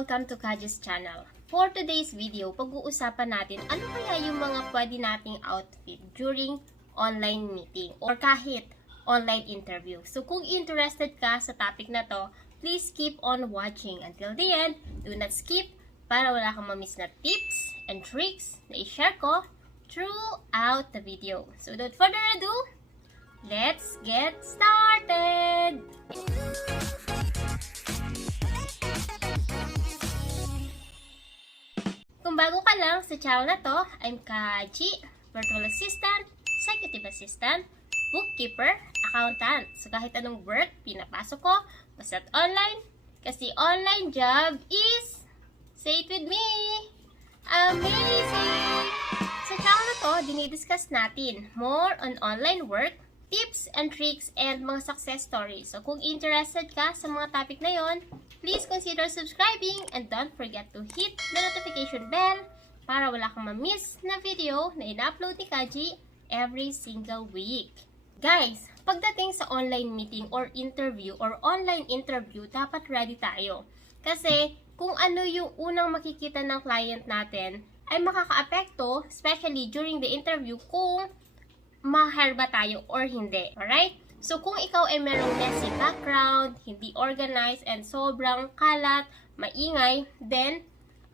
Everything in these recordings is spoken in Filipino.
Welcome to Kaji's channel. For today's video, pag-uusapan natin ano kaya yung mga pwede nating outfit during online meeting or kahit online interview. So kung interested ka sa topic na to, please keep on watching until the end. Do not skip para wala kang mamiss na tips and tricks na i-share ko throughout the video. So without further ado, let's get started! Kung bago ka lang sa channel na to, I'm Kaji, Virtual Assistant, Executive Assistant, Bookkeeper, Accountant. So kahit anong work pinapasok ko, basta't online, kasi online job is, say it with me, amazing! Sa channel na to, dinidiscuss natin more on online work, tips and tricks, and mga success stories. So kung interested ka sa mga topic na yon, please consider subscribing and don't forget to hit the notification bell para wala kang ma-miss na video na ina-upload ni Kaji every single week. Guys, pagdating sa online meeting or interview or online interview, dapat ready tayo. Kasi kung ano yung unang makikita ng client natin ay makaka-apekto, especially during the interview, kung ma-hire ba tayo or hindi. Alright? So, kung ikaw ay merong messy background, hindi organized, and sobrang kalat, maingay, then,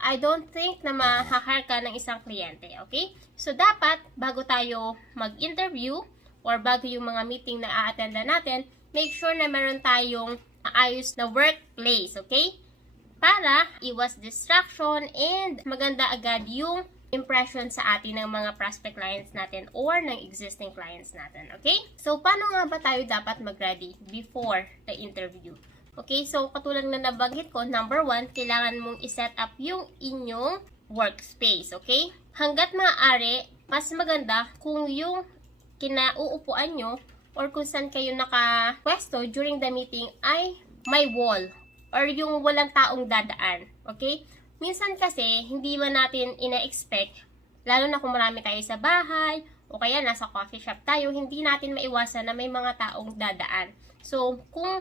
I don't think na ma-hire ka ng isang kliyente, okay? So, dapat, bago tayo mag-interview, or bago yung mga meeting na a-attendan natin, make sure na meron tayong ayos na workplace, okay? Para iwas distraction and maganda agad yung impression sa atin ng mga prospect clients natin or ng existing clients natin. Okay? So, paano nga ba tayo dapat mag-ready before the interview? Okay? So, katulad na nabanggit ko, number 1, kailangan mong iset up yung inyong workspace. Okay? Hanggat maaari, mas maganda kung yung kinauupuan nyo or kung saan kayo nakapwesto during the meeting ay may wall or yung walang taong dadaan. Okay? Minsan kasi, hindi man natin ina-expect, lalo na kung marami tayo sa bahay, o kaya nasa coffee shop tayo, hindi natin maiwasan na may mga taong dadaan. So, kung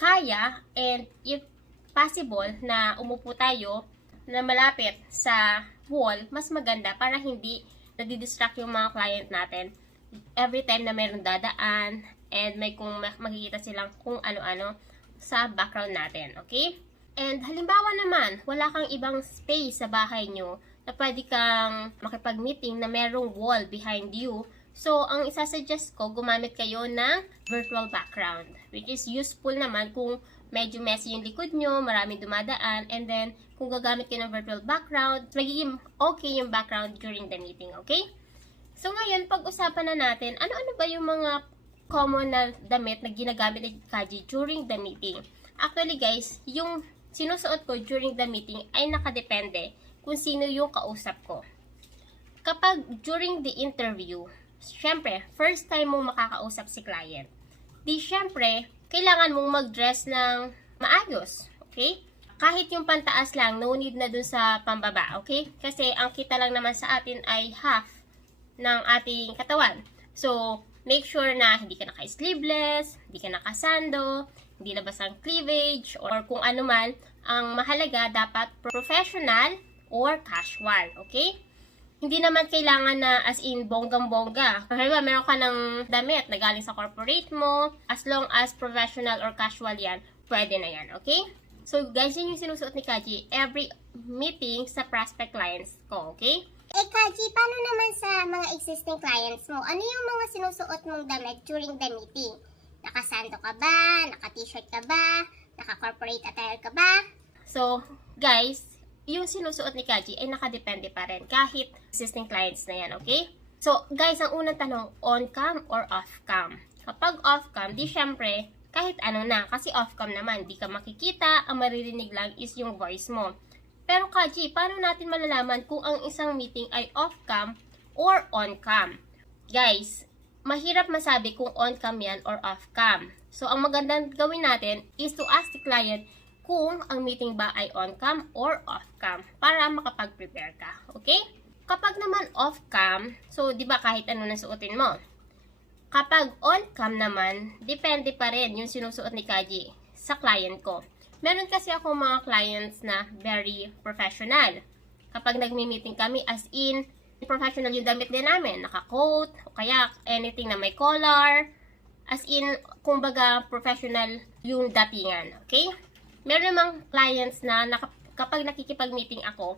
kaya, and if possible, na umupo tayo na malapit sa wall, mas maganda para hindi nadidistract yung mga client natin every time na mayroong dadaan, and may kung makikita silang kung ano-ano sa background natin. Okay? And halimbawa naman, wala kang ibang space sa bahay nyo na pwede kang makipag-meeting na merong wall behind you. So, ang isasuggest ko, gumamit kayo ng virtual background, which is useful naman kung medyo messy yung likod nyo, maraming dumadaan, and then, kung gagamit kayo ng virtual background, magiging okay yung background during the meeting, okay? So, ngayon, pag-usapan na natin, ano-ano ba yung mga common na damit na ginagamit ni Kaji during the meeting? Actually, guys, yung sinusuot ko during the meeting ay nakadepende kung sino yung kausap ko. Kapag during the interview, syempre, first time mong makakausap si client, di syempre, kailangan mong mag-dress ng maayos, okay? Kahit yung pantaas lang, no need na dun sa pambaba, okay? Kasi ang kita lang naman sa atin ay half ng ating katawan. So, make sure na hindi ka naka-sleeveless, hindi ka naka-sando, hindi labas ang cleavage, or kung ano man, ang mahalaga dapat professional or casual, okay? Hindi naman kailangan na as in bonggang-bongga. Halimbawa, meron ka ng damit na galing sa corporate mo, as long as professional or casual yan, pwede na yan, okay? So guys, yun yung sinusuot ni Kaji every meeting sa prospect clients ko, okay? Kaji, paano naman sa mga existing clients mo? Ano yung mga sinusuot mong damit during the meeting? Nakasando ka ba? Naka-t-shirt ka ba? Naka-corporate attire ka ba? So, guys, yung sinusuot ni Kaji ay nakadepende pa rin kahit existing clients na yan, okay? So, guys, ang unang tanong, on-cam or off-cam? Kapag off-cam, di syempre, kahit ano na, kasi off-cam naman, di ka makikita, ang maririnig lang is yung voice mo. Pero Kaji, paano natin malalaman kung ang isang meeting ay off-cam or on-cam? Guys, mahirap masabi kung on-cam yan or off-cam. So, ang magandang gawin natin is to ask the client kung ang meeting ba ay on-cam or off-cam para makapag-prepare ka. Okay? Kapag naman off-cam, so, di ba kahit ano na suotin mo? Kapag on-cam naman, depende pa rin yung sinusuot ni Kaji sa client ko. Meron kasi ako mga clients na very professional. Kapag nagmi-meeting kami, as in, professional yung damit din namin. Naka-coat, o kaya anything na may collar. As in, kumbaga, professional yung datingan. Okay? Meron namang clients na kapag nakikipag-meeting ako,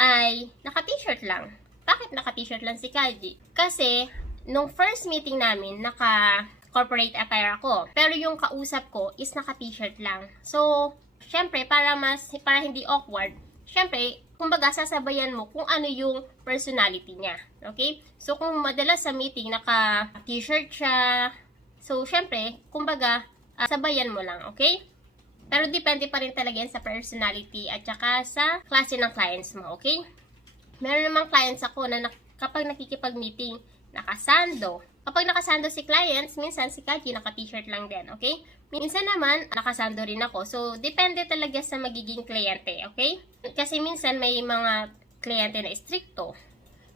ay naka-t-shirt lang. Bakit naka-t-shirt lang si Kaji? Kasi, nung first meeting namin, naka-corporate attire ako. Pero yung kausap ko is naka-t-shirt lang. So, syempre, para hindi awkward, syempre, kumbaga, sasabayan mo kung ano yung personality niya. Okay? So, kung madalas sa meeting, naka-t-shirt siya, so, syempre, kumbaga, sabayan mo lang. Okay? Pero depende pa rin talaga yan sa personality at saka sa klase ng clients mo, okay? Meron namang clients ako na kapag nakikipag-meeting, nakasando. Kapag nakasando si clients, minsan si Kaji naka-t-shirt lang din, okay? Minsan naman, nakasando rin ako. So, depende talaga sa magiging kliyente, okay? Kasi minsan may mga kliyente na stricto.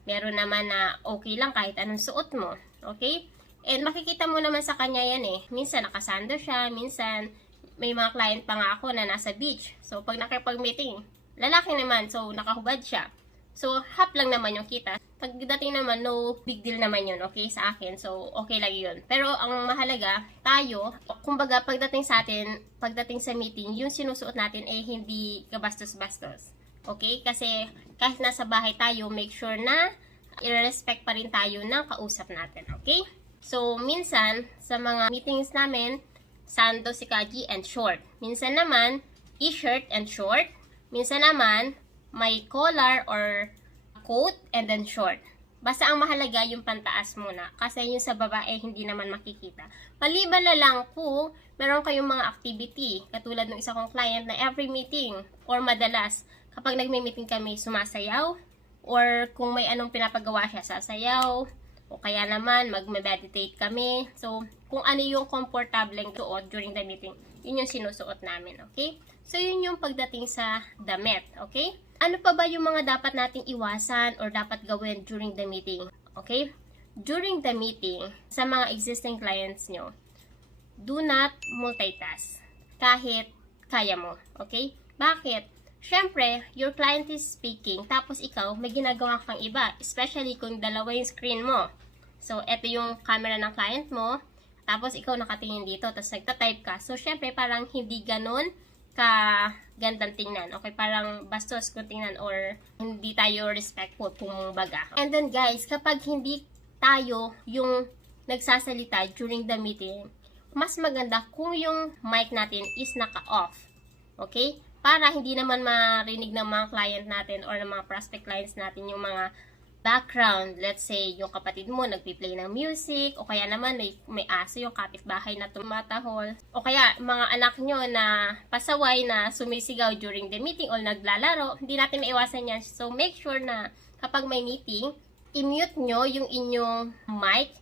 Meron naman na okay lang kahit anong suot mo, okay? And makikita mo naman sa kanya yan eh. Minsan nakasando siya, minsan may mga client pa nga ako na nasa beach. So, pag nakipag-meeting, lalaki naman, so nakahubad siya. So, half lang naman yung kita. Pagdating naman, no big deal naman yun, okay, sa akin. So, okay lang yun. Pero, ang mahalaga, tayo, kumbaga, pagdating sa atin, pagdating sa meeting, yung sinusuot natin ay hindi kabastos-bastos. Okay? Kasi, kahit nasa bahay tayo, make sure na i-respect pa rin tayo ng kausap natin. Okay? So, minsan, sa mga meetings namin, sando si Kaji and short. Minsan naman, t-shirt and short. Minsan naman, may collar or coat and then short. Basta ang mahalaga yung pantaas muna. Kasi yung sa babae, hindi naman makikita. Maliban na lang kung meron kayong mga activity. Katulad ng isa kong client na every meeting or madalas, kapag nagme-meeting kami, sumasayaw. Or kung may anong pinapagawa siya, sasayaw. O kaya naman, mag-meditate kami. So, kung ano yung komportableng suot during the meeting, yun yung sinusuot namin, okay? So, yun yung pagdating sa damit, okay? Ano pa ba yung mga dapat nating iwasan or dapat gawin during the meeting, okay? During the meeting, sa mga existing clients nyo, do not multitask kahit kaya mo, okay? Bakit? Siyempre, your client is speaking, tapos ikaw, may ginagawa kang iba, especially kung dalawa yung screen mo. So, eto yung camera ng client mo, tapos ikaw nakatingin dito, tapos nagta-type ka. So, siyempre, parang hindi ganun ka-gandang tingnan. Okay, parang bastos kung tingnan or hindi tayo respectful kung baga. And then, guys, kapag hindi tayo yung nagsasalita during the meeting, mas maganda kung yung mic natin is naka-off. Okay? Para hindi naman marinig ng mga client natin or ng mga prospect clients natin yung mga background. Let's say, yung kapatid mo nagpi-play ng music, o kaya naman may aso yung kapitbahay na tumatahol, o kaya mga anak nyo na pasaway na sumisigaw during the meeting o naglalaro, hindi natin maiwasan yan. So, make sure na kapag may meeting, i-mute nyo yung inyong mic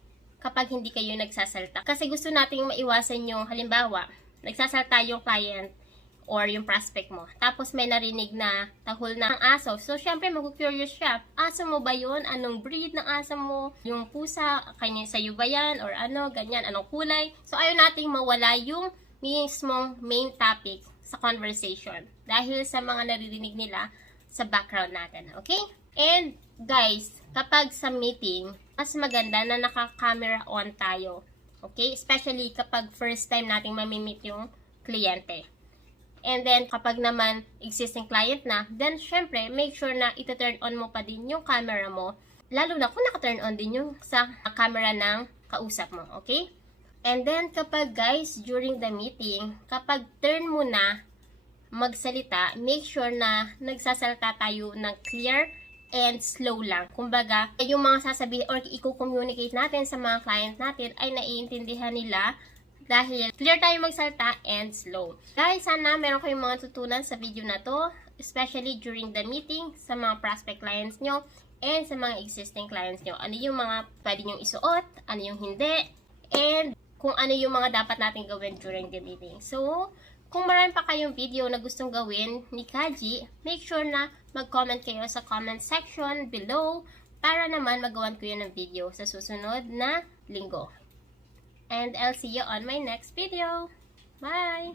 kapag hindi kayo nagsasalta. Kasi gusto nating maiwasan yung, halimbawa, nagsasalta yung client, or yung prospect mo. Tapos may narinig na tahol ng aso. So, syempre, mag-curious siya. Aso mo ba yun? Anong breed ng aso mo? Yung pusa, kanya sa'yo ba yan? Or ano, ganyan, anong kulay? So, ayaw nating mawala yung mismong main topic sa conversation. Dahil sa mga naririnig nila sa background natin. Okay? And, guys, kapag sa meeting, mas maganda na naka-camera on tayo. Okay? Especially kapag first time nating mamimit yung kliyente. And then, kapag naman existing client na, then, syempre, make sure na ita-turn on mo pa din yung camera mo. Lalo na kung naka-turn on din yung sa camera ng kausap mo, okay? And then, kapag guys, during the meeting, kapag turn mo na magsalita, make sure na nagsasalita tayo ng clear and slow lang. Kumbaga, yung mga sasabihin or i-communicate natin sa mga client natin ay naiintindihan nila dahil clear tayo magsalita and slow. Guys, sana meron kayong mga tutunan sa video na to, especially during the meeting sa mga prospect clients nyo and sa mga existing clients nyo. Ano yung mga pwede nyong isuot, ano yung hindi, and kung ano yung mga dapat natin gawin during the meeting. So, kung marami pa kayong video na gustong gawin ni Kaji, make sure na mag-comment kayo sa comment section below para naman magawan ko yun ng video sa susunod na linggo. And I'll see you on my next video. Bye!